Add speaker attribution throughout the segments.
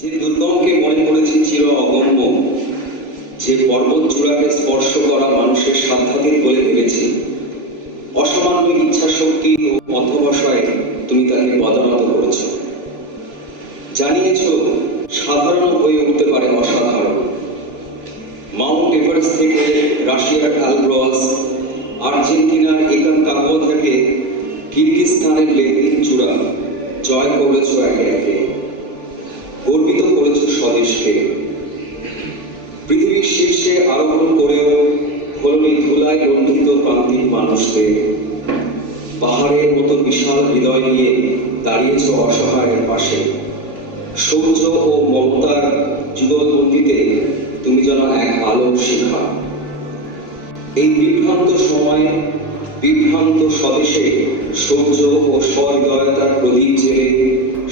Speaker 1: যে দুর্গমকে মনে করেছি চির অগম্য, যে পর্বত চূড়াকে স্পর্শ করা মানুষের সাধ্যাতীত বলে ভেবেছি। অসামান্য ইচ্ছা শক্তি ও অধ্যবসায়ে তুমি তাকে পদানত করেছ। জানিয়েছ, সাধারণ হয়ে উঠতে পারে অসাধারণ। মাউন্ট এভারেস্ট থেকে রাশিয়ার অ্যালব্রস আর্জেন্টিনার একান্কাগুয়া থেকে কিরগিস্তানের লেগনিন চূড়া জয় করেছ একে একে। আরোহণ করেও হলনি ধুলায় রঞ্জিত প্রান্তিক মানুষদের পাহাড়ের মতো বিশাল হৃদয় নিয়ে দাঁড়িয়েছ অসহায়ের পাশে। সৌর্য ও মমতার যুগলবন্দিতে তুমি যেন এক আলোক শিখা। এই বিভ্রান্ত সময়ে, বিভ্রান্ত স্বদেশে সৌর্য ও সহৃদয়তার প্রদীপ জেলে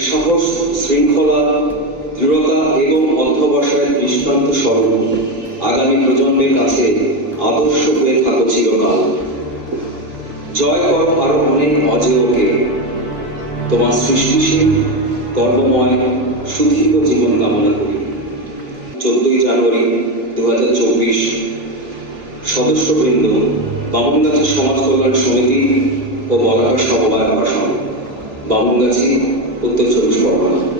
Speaker 1: সাহস শৃঙ্খলা, দৃঢ়তা এবং অধ্যবসায়ের দৃষ্টান্ত স্বরূপ। আগামী প্রজন্মের কাছে আদর্শ হয়ে থাকো চিরকাল। জয় করো আরও অনেক অজেয়কে। তোমার সৃষ্টিশীল কর্মময়, সুদীর্ঘ জীবন কামনা করি। চোদ্দই জানুয়ারি দু হাজার চব্বিশ, সদস্যবৃন্দ, বামনগাছি সমাজ কল্যাণ সমিতি ও বলাকা সমবায় ভাষণ বামনগাছি উত্তর চব্বিশ পরগনা।